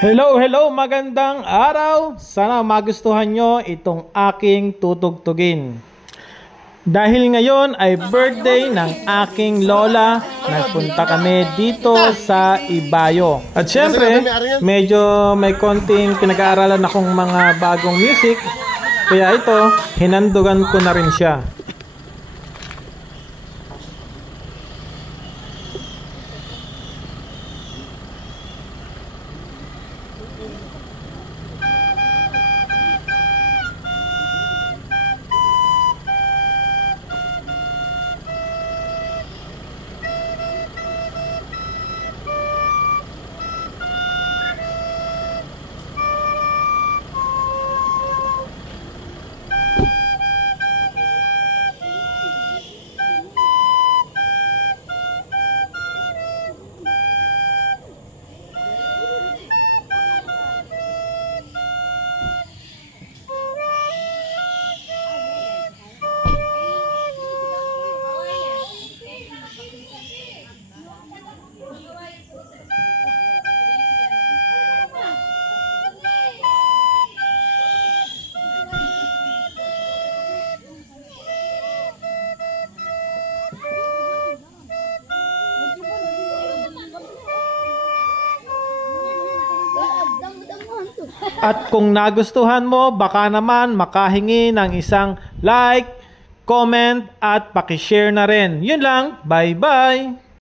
Hello, magandang araw! Sana magustuhan nyo itong aking tutugtugin. Dahil ngayon ay birthday ng aking lola, nagpunta kami dito sa Ibayo. At syempre, medyo may konting pinag-aaralan akong mga bagong music, kaya ito, hinandugan ko na rin siya. At kung nagustuhan mo, baka naman makahingi ng isang like, comment at pakishare na rin. Yun lang, bye-bye!